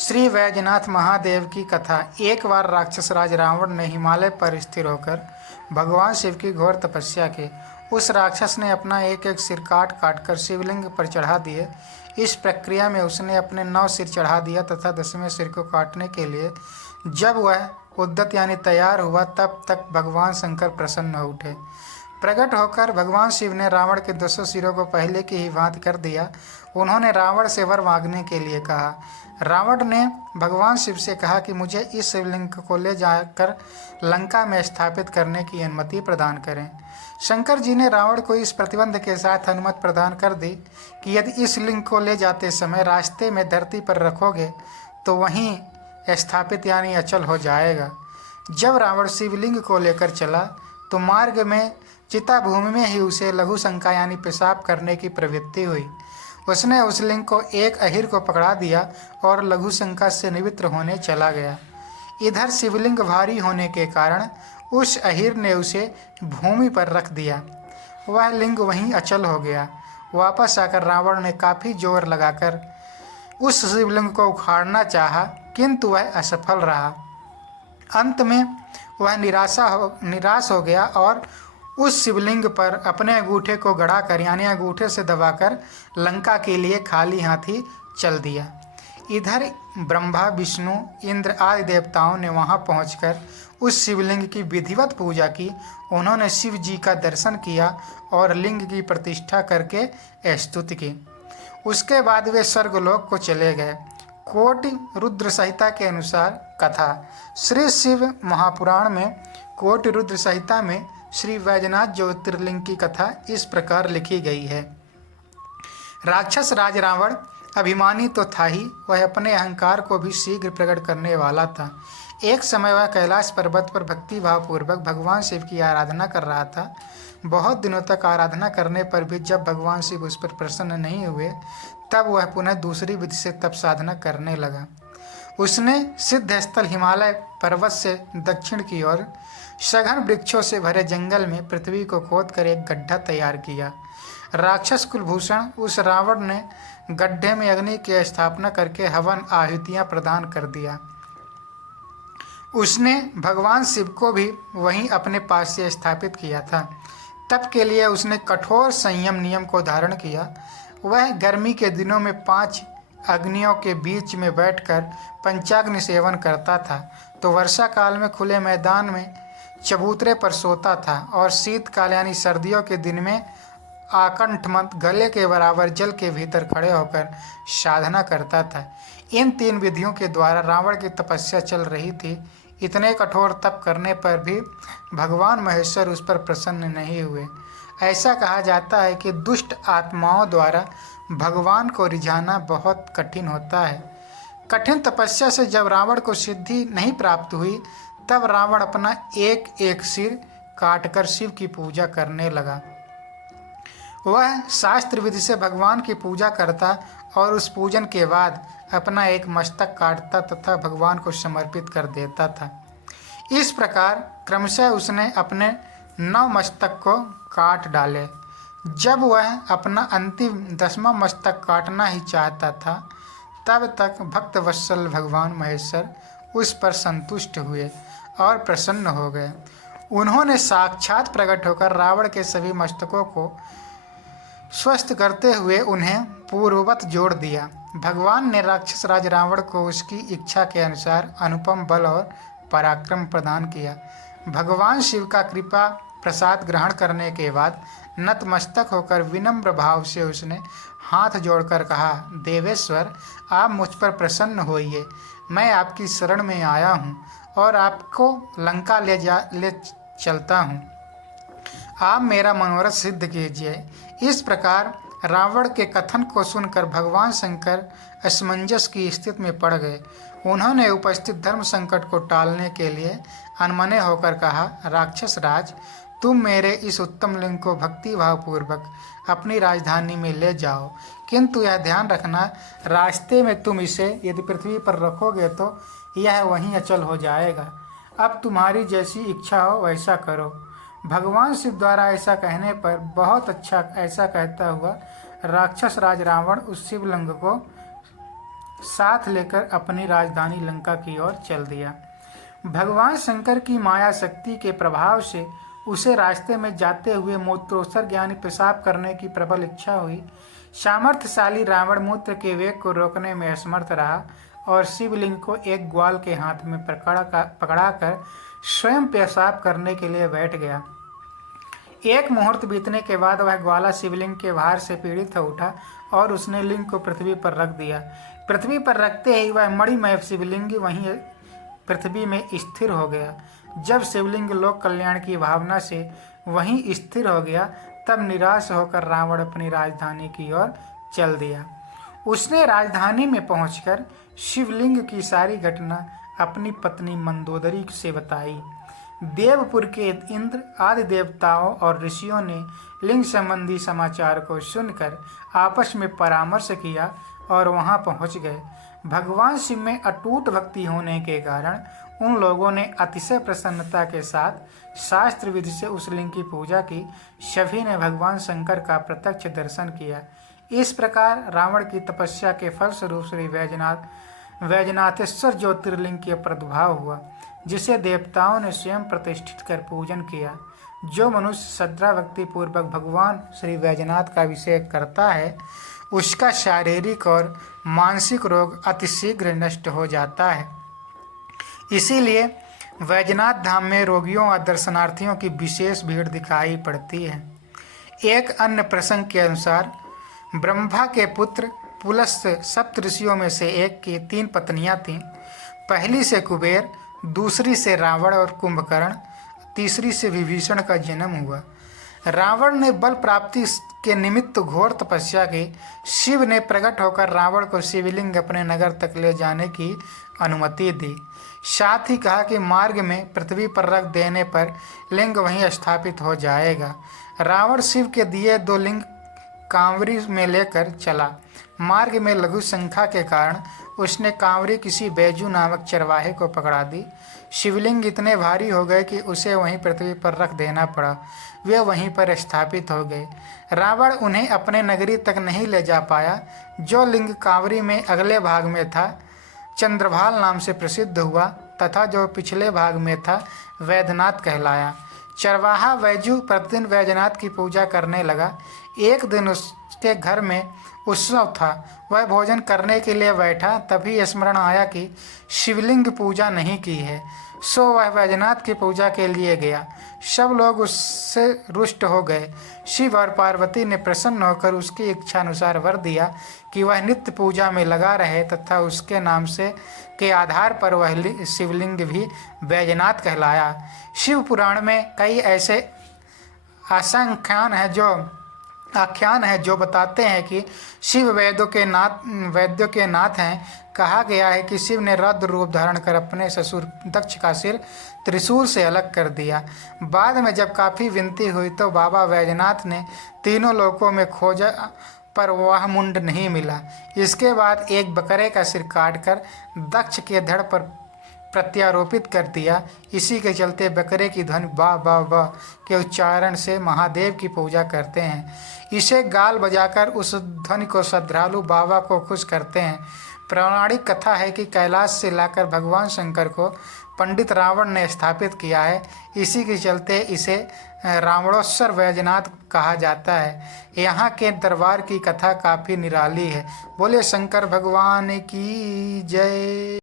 श्री वैजनाथ महादेव की कथा। एक बार राक्षस राज रावण ने हिमालय पर स्थिर होकर भगवान शिव की घोर तपस्या की। उस राक्षस ने अपना एक एक सिर काट काट कर शिवलिंग पर चढ़ा दिए। इस प्रक्रिया में उसने अपने 9 सिर चढ़ा दिया तथा 10वें सिर को काटने के लिए जब वह उद्यत यानी तैयार हुआ तब तक भगवान शंकर प्रसन्न हो उठे। प्रकट होकर भगवान शिव ने रावण के 200 सिरों को पहले की ही भांति कर दिया। उन्होंने रावण से वर मांगने के लिए कहा। रावण ने भगवान शिव से कहा कि मुझे इस शिवलिंग को ले जाकर लंका में स्थापित करने की अनुमति प्रदान करें। शंकर जी ने रावण को इस प्रतिबंध के साथ अनुमति प्रदान कर दी कि यदि इस लिंग को ले जाते समय रास्ते में धरती पर रखोगे तो वहीं स्थापित यानी अचल हो जाएगा। जब रावण शिवलिंग को लेकर चला तो मार्ग में चिता भूमि में ही उसे लघु शंका यानी पेशाब करने की प्रवृत्ति हुई। उसने उस लिंग को एक अहिर को पकड़ा दिया और लघु शंका से निवृत्त होने चला गया। इधर शिवलिंग भारी होने के कारण उस अहिर ने उसे भूमि पर रख दिया। वह लिंग वहीं अचल हो गया। वापस आकर रावण ने काफ़ी जोर लगाकर उस शिवलिंग को उखाड़ना चाहा, किंतु वह असफल रहा। अंत में वह निराश हो गया और उस शिवलिंग पर अपने अंगूठे को गड़ाकर यानी अंगूठे से दबाकर लंका के लिए खाली हाथ ही चल दिया। इधर ब्रह्मा, विष्णु, इंद्र आदि देवताओं ने वहां पहुंचकर उस शिवलिंग की विधिवत पूजा की। उन्होंने शिव जी का दर्शन किया और लिंग की प्रतिष्ठा करके स्तुति की। उसके बाद वे स्वर्गलोक को चले गए। कोटि रुद्र संहिता के अनुसार कथा। श्री शिव महापुराण में कोटि रुद्र संहिता में श्री वैजनाथ ज्योतिर्लिंग की कथा इस प्रकार लिखी गई है। राक्षस राज रावण अभिमानी तो था ही, वह अपने अहंकार को भी शीघ्र प्रकट करने वाला था। एक समय वह कैलाश पर्वत पर भक्ति भाव पूर्वक भगवान शिव की आराधना कर रहा था। बहुत दिनों तक आराधना करने पर भी जब भगवान शिव उस पर प्रसन्न नहीं हुए तब वह पुनः दूसरी विधि से तप साधना करने लगा। उसने सिद्ध स्थल हिमालय पर्वत से दक्षिण की ओर सघन वृक्षों से भरे जंगल में पृथ्वी को खोदकर एक गड्ढा तैयार किया। राक्षस कुलभूषण उस रावण ने गड्ढे में अग्नि की स्थापना करके हवन आहुतियां प्रदान कर दिया। उसने भगवान शिव को भी वहीं अपने पास से स्थापित किया था। तब के लिए उसने कठोर संयम नियम को धारण किया। वह गर्मी के दिनों में 5 अग्नियों के बीच में बैठकर पंचाग्नि सेवन करता था तो वर्षा काल में खुले मैदान में चबूतरे पर सोता था और शीतकाल यानी सर्दियों के दिन में आकंठमत गले के बराबर जल के भीतर खड़े होकर साधना करता था। इन 3 विधियों के द्वारा रावण की तपस्या चल रही थी। इतने कठोर तप करने पर भी भगवान महेश्वर उस पर प्रसन्न नहीं हुए। ऐसा कहा जाता है कि दुष्ट आत्माओं द्वारा भगवान को रिझाना बहुत कठिन होता है। कठिन तपस्या से जब रावण को सिद्धि नहीं प्राप्त हुई तब रावण अपना एक एक सिर काटकर शिव की पूजा करने लगा। वह शास्त्र विधि से भगवान की पूजा करता और उस पूजन के बाद अपना एक मस्तक काटता तथा भगवान को समर्पित कर देता था। इस प्रकार क्रमशः उसने अपने 9 मस्तक को काट डाले। जब वह अपना अंतिम 10वां मस्तक काटना ही चाहता था तब तक भक्त वत्सल भगवान महेश्वर उस पर संतुष्ट हुए और प्रसन्न हो गए। उन्होंने साक्षात प्रकट होकर रावण के सभी मस्तकों को स्वस्थ करते हुए उन्हें पूर्ववत जोड़ दिया। भगवान ने राक्षस राज रावण को उसकी इच्छा के अनुसार अनुपम बल और पराक्रम प्रदान किया। भगवान शिव का कृपा प्रसाद ग्रहण करने के बाद नतमस्तक होकर विनम्र भाव से उसने हाथ जोड़कर कहा, देवेश्वर आप मुझ पर प्रसन्न होइए। मैं आपकी शरण में आया हूँ और आपको लंका ले चलता हूँ। आप मेरा मनोरथ सिद्ध कीजिए। इस प्रकार रावण के कथन को सुनकर भगवान शंकर असमंजस की स्थिति में पड़ गए। उन्होंने उपस्थित धर्म संकट को टालने के लिए अनमने होकर कहा, राक्षस राज, तुम मेरे इस उत्तम लिंग को भक्ति भाव पूर्वक अपनी राजधानी में ले जाओ, किंतु यह ध्यान रखना रास्ते में तुम इसे यदि पृथ्वी पर रखोगे तो यह वहीं अचल हो जाएगा। अब तुम्हारी जैसी इच्छा हो वैसा करो। भगवान शिव द्वारा ऐसा कहने पर बहुत अच्छा ऐसा कहता हुआ राक्षस राज रावण उस शिवलिंग को साथ लेकर अपनी राजधानी लंका की ओर चल दिया। भगवान शंकर की माया शक्ति के प्रभाव से उसे रास्ते में जाते हुए मूत्रोत्सर्ग यानी पेशाब करने की प्रबल इच्छा हुई। सामर्थ्यशाली रावण मूत्र के वेग को रोकने में असमर्थ रहा और शिवलिंग को एक ग्वाल के हाथ में पकड़ाकर स्वयं पेशाब करने के लिए बैठ गया। एक मुहूर्त बीतने के बाद वह ग्वाला शिवलिंग के भार से पीड़ित हो उठा और उसने लिंग को पृथ्वी पर रख दिया। पृथ्वी पर रखते ही वह मणिमय शिवलिंग वहीं पृथ्वी में स्थिर हो गया। जब शिवलिंग लोक कल्याण की भावना से वहीं स्थिर हो गया, तब निराश होकर रावण अपनी राजधानी की ओर चल दिया। उसने राजधानी में पहुंचकर शिवलिंग की सारी घटना अपनी पत्नी मंदोदरी से बताई। देवपुर के इंद्र आदि देवताओं और ऋषियों ने लिंग संबंधी समाचार को सुनकर आपस में परामर्श किया और वहां पहुंच गए। भगवान शिव में अटूट भक्ति होने के कारण उन लोगों ने अतिशय प्रसन्नता के साथ शास्त्र विधि से उस लिंग की पूजा की। सभी ने भगवान शंकर का प्रत्यक्ष दर्शन किया। इस प्रकार रावण की तपस्या के फलस्वरूप श्री वैजनाथेश्वर ज्योतिर्लिंग के प्रादुर्भाव हुआ, जिसे देवताओं ने स्वयं प्रतिष्ठित कर पूजन किया। जो मनुष्य श्रद्धा भक्ति पूर्वक भगवान श्री वैजनाथ का अभिषेक करता है, उसका शारीरिक और मानसिक रोग अतिशीघ्र नष्ट हो जाता है। इसीलिए वैजनाथ धाम में रोगियों और दर्शनार्थियों की विशेष भीड़ दिखाई पड़ती है। एक अन्य प्रसंग के अनुसार ब्रह्मा के पुत्र पुलस्त्य सप्तऋषियों में से एक की 3 पत्नियां थीं। पहली से कुबेर, दूसरी से रावण और कुंभकर्ण, तीसरी से विभीषण का जन्म हुआ। रावण ने बल प्राप्ति के निमित्त घोर तपस्या की। शिव ने प्रकट होकर रावण को शिवलिंग अपने नगर तक ले जाने की अनुमति दी। साथ ही कहा कि मार्ग में पृथ्वी पर रख देने पर लिंग वहीं स्थापित हो जाएगा। रावण शिव के दिए 2 लिंग कांवरी में लेकर चला। मार्ग में लघु संख्या के कारण उसने कांवरी किसी बैजू नामक चरवाहे को पकड़ा दी। शिवलिंग इतने भारी हो गए कि उसे वहीं पृथ्वी पर रख देना पड़ा। वे वहीं पर स्थापित हो गए। रावण उन्हें अपने नगरी तक नहीं ले जा पाया। जो लिंग कांवरी में अगले भाग में था चंद्रभाल नाम से प्रसिद्ध हुआ तथा जो पिछले भाग में था वैद्यनाथ कहलाया। चरवाहा बैजू प्रतिदिन वैद्यनाथ की पूजा करने लगा। एक दिन उसके घर में उत्सव था। वह भोजन करने के लिए बैठा, तभी स्मरण आया कि शिवलिंग पूजा नहीं की है। सो वह वैजनाथ की पूजा के लिए गया। सब लोग उससे रुष्ट हो गए। शिव और पार्वती ने प्रसन्न होकर उसकी इच्छा अनुसार वर दिया कि वह नित्य पूजा में लगा रहे तथा उसके नाम से के आधार पर वह शिवलिंग भी वैजनाथ कहलाया। शिव पुराण में कई ऐसे आख्यान है जो बताते हैं कि शिव वैद्यों के नाथ हैं। कहा गया है कि शिव ने रौद्र रूप धारण कर अपने ससुर दक्ष का सिर त्रिशूल से अलग कर दिया। बाद में जब काफ़ी विनती हुई तो बाबा वैजनाथ ने तीनों लोकों में खोजा पर वह मुंड नहीं मिला। इसके बाद एक बकरे का सिर काटकर दक्ष के धड़ पर प्रत्यारोपित कर दिया। इसी के चलते बकरे की ध्वनि बा बा बा के उच्चारण से महादेव की पूजा करते हैं। इसे गाल बजाकर उस ध्वनि को श्रद्धालु बाबा को खुश करते हैं। पौराणिक कथा है कि कैलाश से लाकर भगवान शंकर को पंडित रावण ने स्थापित किया है। इसी के चलते इसे रावणोत्सव वैजनाथ कहा जाता है। यहाँ के दरबार की कथा काफ़ी निराली है। बोले शंकर भगवान की जय।